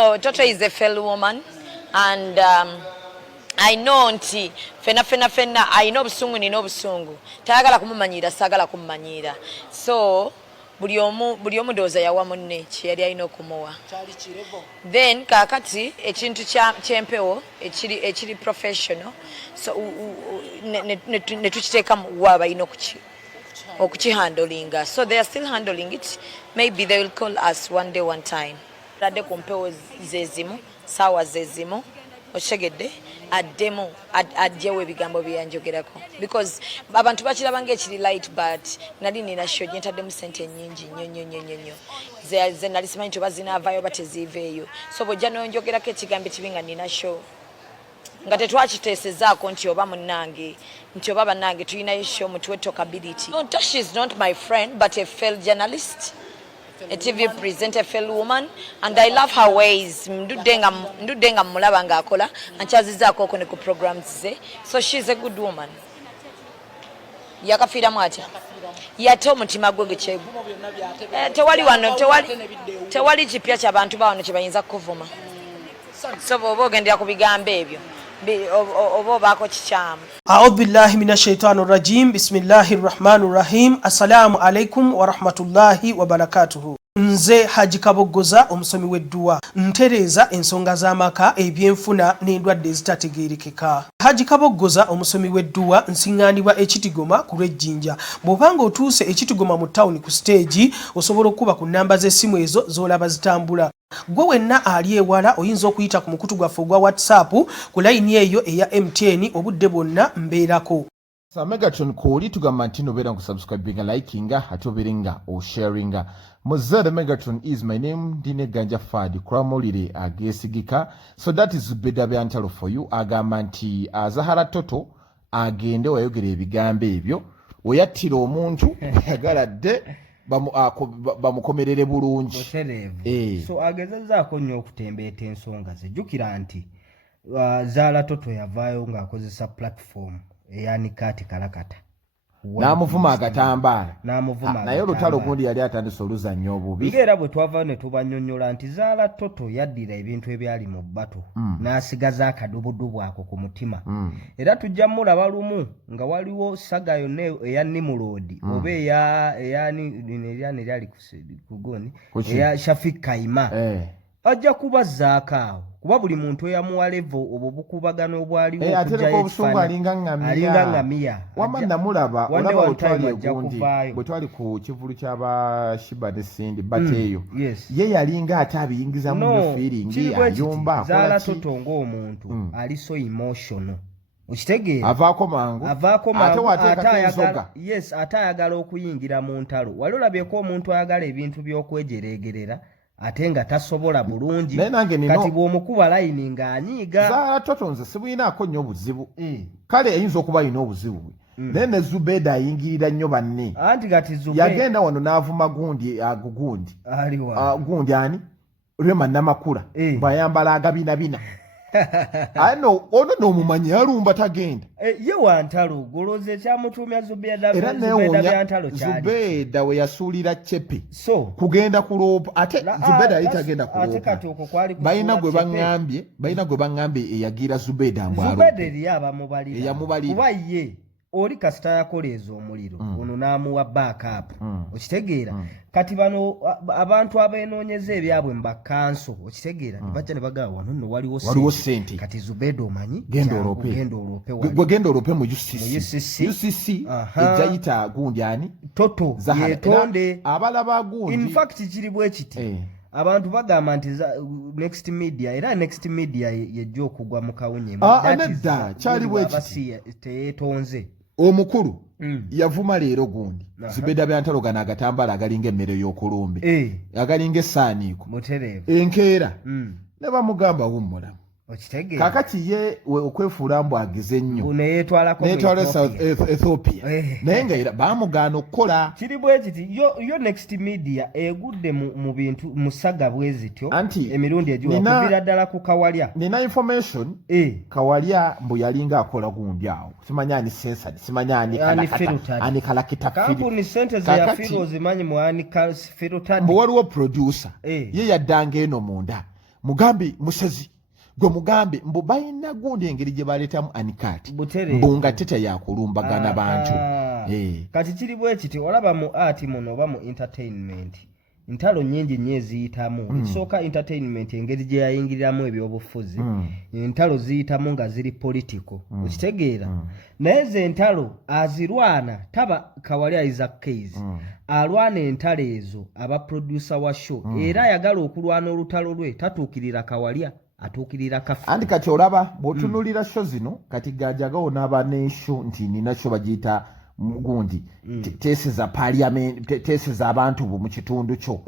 So, Toto is a fellow woman, and I know nti fena I know busungu nina obusungu tayagala kumumanyira sagala kumumanyira so buli omu doza yawa munne kye yali alina okumuwa then kakati ekintu kyempewo ekiri professional so ne tukiteeka wa balina okukihandlinga so they are still handling it. Maybe they will call us one day one time. Radde ku mpewo zezimu saawa zezimu oshegedde addemu ajjewo ebigambo byanjogerako because abantu bakiraba ng'ekiri light but nali nina show gye ntaddemu ssente nnyingi nnyo ze nali simanyi nti oba zinaavaayo oba teziiveeyo so bw'ojja n'onjogerako ekigambo ekibi nga nina show nga tetwakiteesezaako nti oba munnange nti oba bannange tulinayo show mutuwe talkability. No, Tosh is not my friend but a fellow journalist, a TV presenter, a fellow woman, and I love her ways. Ndudenga mulaba nga akola anchazizaako ko ne ku programs ze, so she's a good woman. Yakafira mwatya yate omutima gwe gekyegu tewali wano tewali kipya ky'abantu bawano kye bayinza kuvuma so bw'oba ogendera ku bigambo ebyo oba obaako kikyamu. A'udhu billahi minash shaitani rajim. Bismillahir rahmanir rahim. Assalamu alaikum wa rahmatullahi wa barakatuhu. Nze Haji Kaboggoza omusomi w'edduwa ntereeza ensonga z'amaka ebyenfuna n'endwadde ezitategeerekeka. Haji Kaboggoza omusomi w'edduwa nsiŋŋaanibwa ekitigoma ku lw'ejjinja. Bw'obanga otuuse ekitigoma mu ttawuni ku siteegi osobola okuba ku nnamba z'essimu ezo z'olaba zitambula. Gwe wenna ali ewala oyinza okuyita ku mukutu gwaffe ogwa WhatsApp ku layini eyo eya MTN obudde bwonna mbeerako. Megatron kuli tugamba nti nobeera nkusubscribinga likinga ate obeerenga osharinga. Muzere Megatron is my name. Dine ganja fadi kuramolire agesigika. So that is Zubedda Byantalo for you. Agamba nti Zahara Toto agende wayogera ebigambo ebyo oyattira omuntu yagaladde bamukomerere bulungi. So agezezaako nnyo okutembeeta ensonga ze. Jjukira nti Zahara Toto yavaayo ng'akozesa platform eyanika ati kalakata n'amuvuma agatambaala naye olutalo gundi yali atandise oluzannya obubi era bwe twava ne tubanyonnyola nti Zahara Toto yaddira ebintu ebyali mu bbato n'asigaza akadubudubu ako ku mutima era tujja mulaba lumu nga waliwo saga yonna eya Nimulodi oba eryali ku goni eya Shafik Kaima ajja kubazzaako awo kuba buli muntu eyamuwa levo obwo bukubagano obwaliwo okujjayo obusungu alinga ngamiya wamma namulaba olaba otwali egundi bwe twali ku kivulu ky'abashiba ne Sindi bateeyo ye yalinga ate abiyingiza mu feeling ayomba Zahara Toto ng'omuntu ali so emotional okitegeera avaako mangu ate wateekako ensoga ate ayagala okuyingira mu ntalo wali olabyeko omuntu ayagala ebintu by'okwejereegerera ate nga tasobola bulungi kati bw'omukuba layini ng'anyiiga. Zahara Toto nze sibulinaako nnyo obuzibu kale ayinza okuba alina obuzibu bwe naye ne Zubedda ayingirira nnyo banne anti kati Zubedda yagenda wano n'avuma gundi gundi ani Rema Namakula bw'ayambala agabinabina ano ono n'omumanyi alumba tagenda ye wantalo goloze ekyamutumya Zubedda Byantalo kyali Zubedda we yasuulira cepe so kugenda kuloopa ate Zubedda yali tagenda kuloopa balina gwe baŋŋambye eyagira Zubedda Zubedda eri abamubalira kuba ye oli kasita yakoleeza omuliro ono n'amuwa backup okitegeera kati bano abantu abeenoonyeza ebyabwe mbakanso okitegeera bajja ne bagamba wano nno waliwo ssente kati Zubedda omanyi genda oloope mu UCC ejjayita gundi ani Toto yetonde abalaba gundi in fact kiri bwe kiti abantu bagamba nti next media yejja okugwa mu kawunye nedda kyali bwe kiti teyetonze omukulu yavuma leero gundi Zubedda Byantalo gano agatambala agalinga emmere y'okulumbe agalinga essaaniiko enkeera ne bamugamba wummulamu kakati ye okwefuula mbu agize nnyo neetwala South Ethiopia naye nga era baamugaana okukola kiri bwe kiti yo next media egudde mu bintu musaga bwe zityo emirundi egiwa kubira ddala ku Kawalya nina information Kawalya mbu yalinga akola gundi awo simanyani sensad simanyani anikalakita kampuni sente ze yafiru ozimanyi mu anikal filutadi mbu waliwo producer ye yaddanga eno munda mugambi musezi gwe mugambe mbu balina gundi engeri gye baleetamu anikati mbu nga tete yakulumbagana bantu kati kiri bwe kiti olaba mu art muno oba mu entertainment ntalo nyingi nnyo eziyitamu ekisooka entertainment engeri gye yayingiriramu ebyobufuzi entalo ziyitamu nga ziri political okitegeera naye ze entalo azirwana taba Kawalya Isaac Case alwana entalo ezo abaproducer wa show era ayagala okulwana olutalo lwe tatuukirira Kawalya atuukirira kafu andi kati olaba bw'otunulira show zino kati gajagawo n'abaneesho nti nina show bagiyita gundi tese za parliament tese za abantu mu kitundu kyo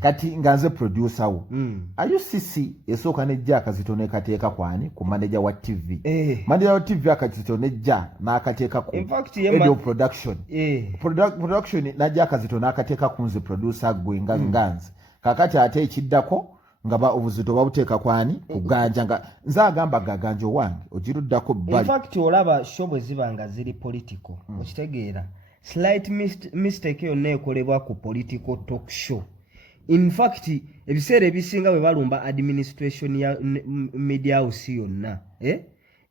kati nganze producer wo ayusisi esooka nejja akazitone kateeka kwani ku manager wa TV manager wa TV akazitone nejja n'akateeka ku radio production production najja akazitone akateeka ku nze producer gwe nganze kakati ate ekiddako nga ba obuzito babuteeka kwani kuganja nga nzagamba gaganja wange ogiruddako bali in fact olaba show ezibanga ziri political okitegeera slight mistake yonna ekolebwa ku political talk show in fact ebiseera ebisinga bwe balumba administration ya media house yonna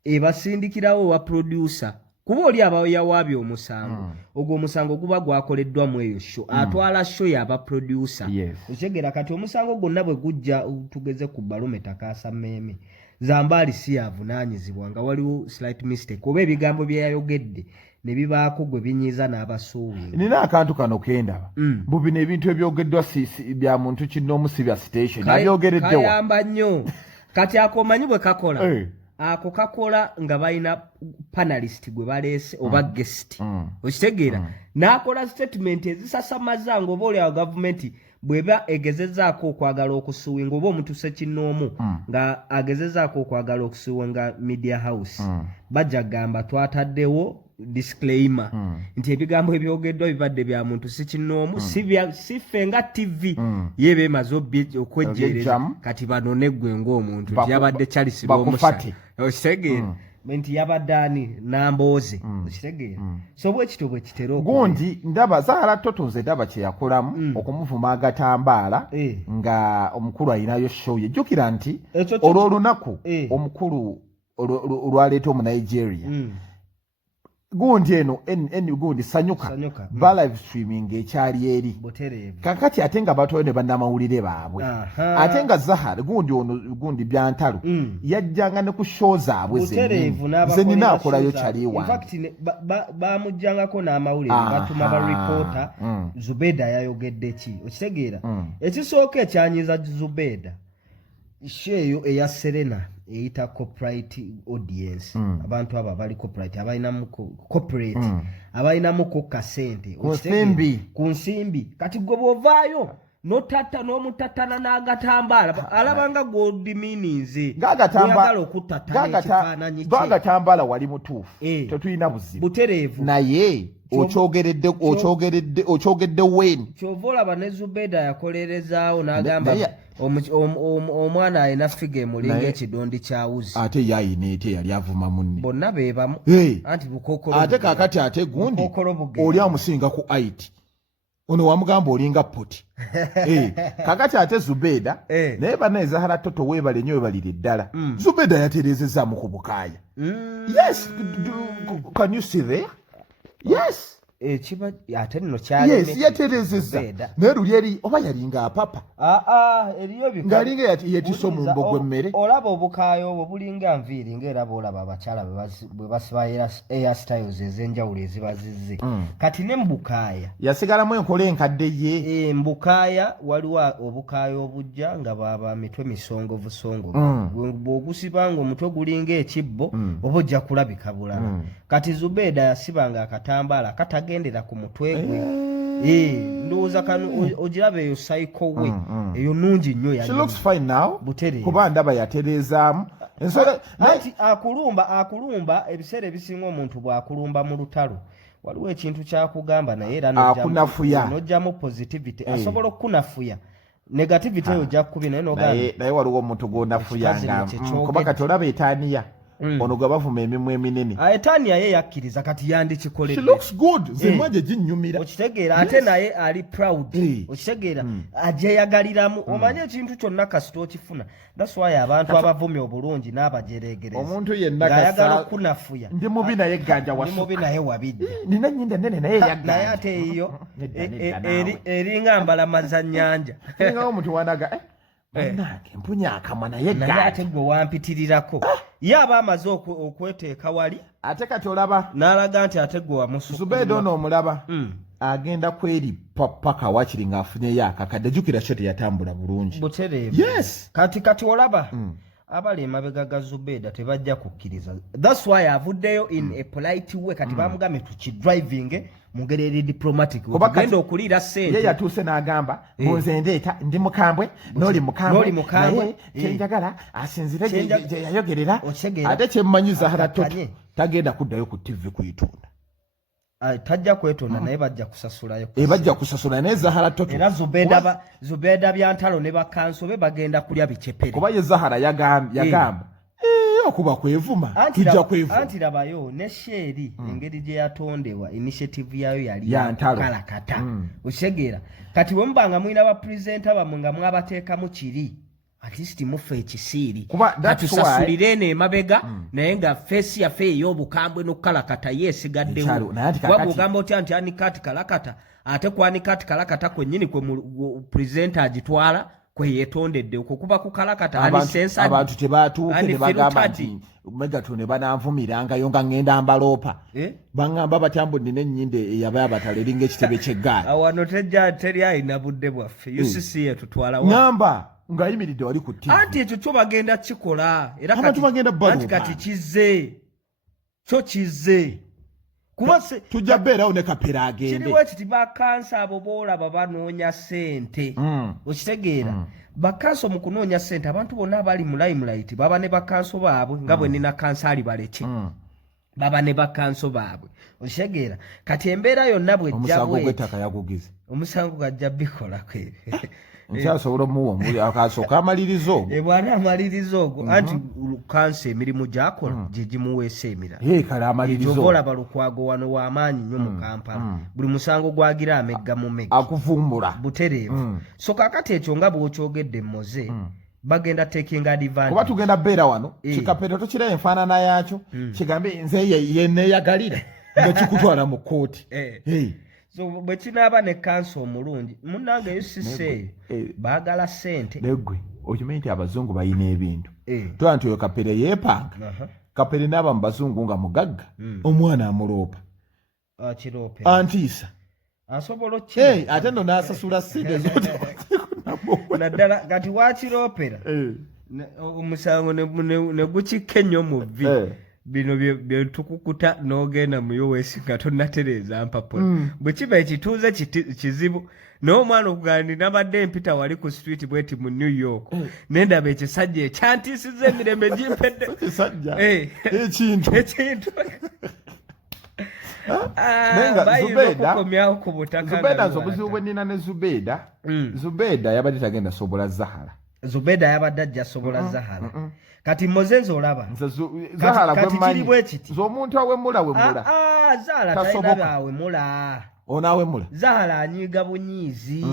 ebasindikirawo wa producer kuba oli abayawaabya omusango ogwo omusango guba gwakoleddwa mu eyo show atwala show yaba producer okitegeera kati omusango gwonna bwe gujja tugeze ku balometa kaasa meme Zambali si yavunaanyizibwa nga waliwo slight mistake oba ebigambo bye yayogedde ne bibaako gwe binyiiza n'abasuubi nina akantu kano kendaba bubino ebintu ebyogeddwa bya muntu kinnoomu si bya station abyogereddewa kayamba nnyo kati akomanyi bwe kakola ako kakola nga balina panelist gwe baleese oba guest okitegeera n'akola statement ezisasamaza nga oba olyawo gavumenti bweba egezezaako okwagala okusuwinga oba omuntu sekinnoomu nga agezezaako okwagala okusuwinga media house bajja gamba twataddewo disclaimer nti ebigambo ebyogeddwa bibadde bya muntu sekinnoomu si ffe nga TV ye beemaze okwejjeereza kati banone ggwe ng'omuntu yabadde Charles Bomusa okitegeera nti yabaddaani nambooze okitegeera so bwe kityo bwe kitero gundi ndaba Zahara Toto nze ndaba kye yakolamu okumuvuma agatambaala nga omukulu alinayo show ye jjukira nti olw'olunaku omukulu olwaleeta omu Nigeria gundi eno gundi sanyuka ba live streaming ekyali eri kakati ate nga batoyo ne bannamawulire baabwe ate nga Zahara gundi Byantalo yajjanga ne ku show zaabwe ze nina akolayo kyali wange bamujjangako n'amawulire batuma ba reporter Zubedda yayogedde ki okitegeera ekisooka ekyanyiza Zubedda sheeyo eya Serena eyita corporate audience abantu aba bali corporate abalinamu corporate abalinamu kasente ku nsimbi kati gwe bwovaayo n'omutatana n'agatambaala alabanga godimininze gagala okutatana ekifaananyi kye gagatambaala wali mutuufu tetulina buzibu butereevu naye okyogedde weni kyova olaba ne Zubedda yakolerezaawo n'agamba omwana alina figa emulinga ekidondi kyawuzi ate yayina ete yali avuma munne bonna beebamu anti bukokolo ate kakati ate gundi oli amusinga ku aiti ono wamugamba olinga poti kakati ate Zubedda naye banaye Zahara Toto weebale nnyo weebalire ddala Zubedda yatereezezaamu ku bukaaya yes can you see there yes ekiba ate nno kyali yes yaterezeza naye luli eri oba yalinga apapa eriyo bika ngalinga yetiso mu mbogo emmere olaba obukaayo obwo bulinga nviiri ng'eraba olaba abakyala bwe basiba hairstyles ez'enjawulo ezibazizze kati ne mbukaaya yasigalamu enkola enkadde ye mbukaaya waliwo obukaaya obujja nga baba mitwe misongovu bw'ogusiba nga omutwe gulinga ekibbo oba ojja kulabika bulala kati Zubedda yasibanga akatambaala katagendera ku mutwe gwe ndowooza kano ogiraba eyo cycle we eyo nungi nnyo she looks fine now kuba ndaba yatereezaamu anti akulumba ebiseera ebisinga omuntu bw'akulumba mu lutalo waliwo ekintu kyakugamba naye era n'ojjamu positivity asobola okukunafuya negativity eyo ojja kukubi naye waliwo omuntu gw'onafuyanga kuba kati olaba etaaniya ono gwe bavuma emimwa eminene. Tania ye yakkiriza kati yandikikoledde. She looks good. Nze mwaje ginnyumira. Okitegeera ate naye ali proud. Okitegeera ajeyagaliramu omanye ekintu kyonna kasita okifuna. That's why abantu abavumya obulungi n'abajeregereza. Omuntu yenna ayagala okunafuya. Ndi mubi naye ganja wasuka. Ndi mubi naye wabidde. Nina nnyinda nene naye yaganja. Naye ate eyo eringa mbalamaza nnyanja. Nga omuntu wanaga Nange mpunya akamwa naye naye ate gwe wampitirirako. Ye aba amaze okweteeka wali. Ate kati olaba. N'alaga nti ate gwe wamusuka. Zubedda ono omulaba. Agenda kweri paka wakiri ng'afunyeyo akakadde. Jjukira kyo teyatambula bulungi. Butereevu. Yes. Kati olaba. Abali emabega ga Zubedda tebajja kukkiriza. That's why avuddeyo in a polite way kati bamugambye tukidriving mu ngeri eri diplomatic. Okugenda okuliira ssente. Ye yatuuse n'agamba nze ndeeta ndi mukambwe n'oli mukambwe naye kyenjagala asinzire gye yayogerera ate kyemmanyi Zahara Toto tagenda kuddayo ku TV kuyitunda. Tajja kwetonda naye bajja kusasulayo. Bajja kusasula naye Zahara Toto. Era Zubedda Byantalo ne bakanso be bagenda kulya bicepere. Kuba ye Zahara yagamba okuba kwevuma tujja kwevuma. Anti labayo ne Sheri engeri gye yatondewa initiative yayo yali yakalakata. Oshegera kati bwe mubanga mwina ba presenter bamwe nga mwabateeka mu kiri. At least mufe ekisiiri. Kati sasulire ne mabega naye nga face ya fe y'obukambwe n'okukalakata yeesigaddewo. Wabugamba otya nti ani kati kalakata ate kwani kati kalakata kwennyini kwe presenter agitwala kwe yeetondedde okwo kuba kukalakata ali sensa. Abantu tebaatuuke ne bagamba nti Megaton ne bananvumirangayo nga ngenda mbaloopa. Bangamba batambo nina ennyinde eyaba abatale eringa ekitebe ky'eggaali. Awano teri ayina budde bwaffe. UCC yetutwala wa. Ngamba ng'ayimiridde wali ku TV. Anti ekyo kyo bagenda kikola. Era kati kizze. Kyo kizze. Kuba tujja beerawo ne kapera agende. Kiriwo ekiti bakansa abo boolaba banoonya ssente. Okitegeera. Bakanso mu kunoonya ssente abantu bonna abali mu limelight baba ne bakanso baabwe nga bwe nina kansaali baleki. Baba ne bakanso baabwe. Okitegeera. Kati embeera yonna bwe jjabwe. Omusango gw'ettaka yagugize. Omusango gajja bikolako ebyo. Nkyasobola omuwa akasooka amalirizo ogwo. Bwana amalirizo ogwo anti kansa emirimu gy'akola gye gimuweesa emirala. Kale amalirizo. Jobola balukwago wano w'amaanyi nnyo mu Kampala. Buli musango gwagira amegga mu megga. Akuvumbula. Butereevu. So kakati ekyo nga bw'okyogedde mmoze bagenda taking advantage. Kuba tugenda beera wano kikapeto tokirayo enfaanana yaakyo kigambe nze yenneeyagalira nga kikutwala mu kkooti. So bwe kinaaba ne kansa omulungi munnange UCC baagala ssente. Negwe okimanyi nti abazungu bayina ebintu. Tola nti oyo kapere yeepanga. Kapere n'aba mu bazungu nga mugagga omwana amuloopa. Antiisa. Asobola okukira. Ate nno n'asasula ssente zote. Naddala kati wakiroopera omusango ne gukikka ennyo mu vvi. Bino bye tukukuta n'ogenda mu US nga tonnatereeza mpapola. Bwe kiba ekituuze kizibu n'omwana okugandi nabadde mpita wali ku street bweti mu New York nendaba ekisajja ekyantiisiza emirembe gimpedde. Ekintu Zubedda obuzibu bwe nnina ne Zubedda yabadde tagenda sobola Zahara. Zubedda yabadde ajja sobola Zahara. Kati mozenzo olaba. Zahara gwe mmanyi. Z'omuntu awemula. Zahara talina awemula. Ono awemula. Zahara anyiga bunyiizi.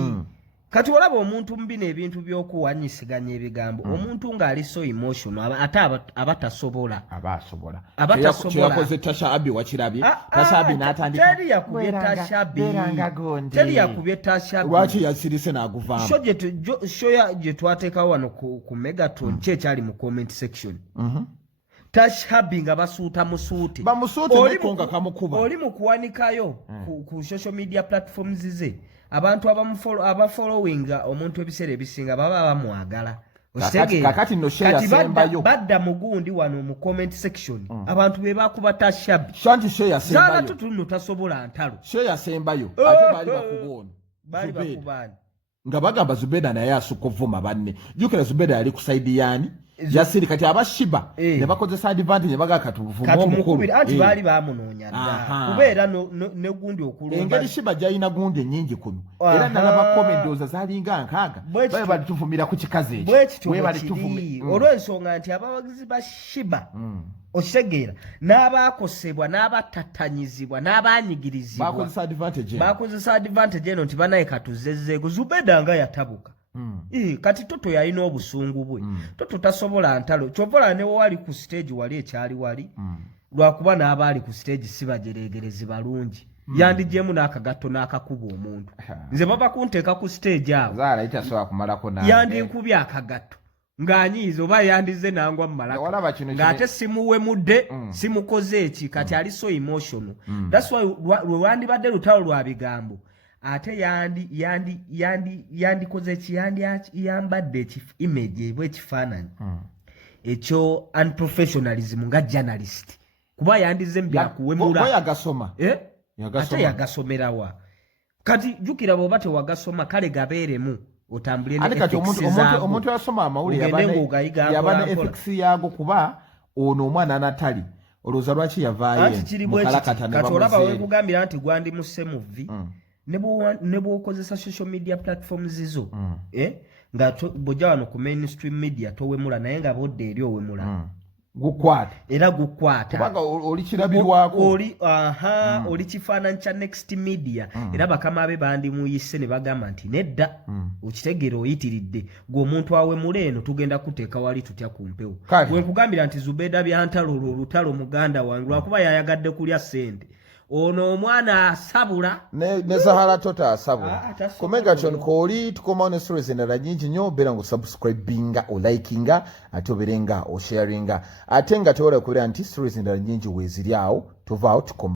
Kati olaba omuntu mubi n'ebintu by'okuwanyisiganya ebigambo. Omuntu ng'ali so emotional ate abatasobola. Abasobola. Abatasobola. Tasha Abi wakirabye. Tasha Abi n'atandika. Teri yakubye Tasha Abi. Teri yakubye Tasha Abi. Lwaki yasirise n'aguvaamu. Show gye twateekawo wano ku Megaton kyekyali mu comment section. Tasha Abi nga basuuta musuuti. Bamusuuti nekonga kamukuba. Oli mu kuwanikayo ku social media platforms ze. Abantu abafollowinga omuntu ebiseera ebisinga baba bamwagala. Kakati no share yasembayo. Badda mugundi wano mu comment section. Abantu be bakuba Tasha Abi. Shanti share yasembayo. Zala tutuno tasobola ntalo. Share yasembayo. Ate bali bakubona. Bali bakubana. Nga bagamba Zubedda naye asukka ovuma banne. Jukira Zubedda yali ku side yani. yasiri kati abashiba ne bakozesa advantage baga katuvuma omukulu anti bali bamunoonya dda kubeera ne gundi okulumba engeri shiba gyalina gundi ennyingi kuno era nalaba komendoza zalinga nkaaga babe balituvumira ku kikazi ekyo we balituvumira olw'ensonga nti abawagizi ba shiba okitegeera n'abaakosebwa n'abatatanyizibwa n'abaanyigirizibwa bakozesa advantage eno nti banaye katuzezzeeko Zubedda nga yatabuka kati Toto yalina obusungu bwe Toto tasobola ntalo kyovola ne wali ku stage wali ekyali wali lwakuba n'abaali ku stage sibajeregerezi balungi yandigyemu n'akagatto n'akakuba omuntu nze baba kunteeka ku stage awo Zahara itasobola kumalako nange yandinkubye akagatto ng'anyiiza oba yandize nangwa mu malaka ng'ate simuwemudde simukoze eki kati ali so emotional that's why lwe wandibadde lutalo lwa bigambo ate yandikoze eki yambadde image ebwa ekifaananyi ekyo unprofessionalism nga journalist kuba yandize mbyakuwemula yagasoma ate yagasomerawa kati jukira bw'oba tewagasoma kale gabeeremu otambulire omuntu yasoma amawulire yabana ethics yago kuba ono omwana anatali olowooza lwaki yavaayo kati olaba wekugambira nti gwandi musse muvi ne bw'okozesa social media platforms zo nga bw'ojja wano ku mainstream media towemula naye nga bodde eri owemula gukwata era gukwata kubanga oli kirabirwako oli kifaananyi kya next media era bakama abe bandimuyise ne bagamba nti nedda okitegeera oyitiridde gwe omuntu awemula eno tugenda kuteeka wali tutya ku mpewo bwe nkugambira nti Zubedda Byantalo olutalo muganda wange lwakuba yayagadde kulya ssente ono omwana asabula ne Zahara Toto asabula ku Megatron koli tukomawo ne stories endala nyingi nnyo beera ngu subscribinga olikinga ate obeerenga osharinga ate nga tewola kubeera nti stories endala nyingi weeziri awo tovaawo tukoma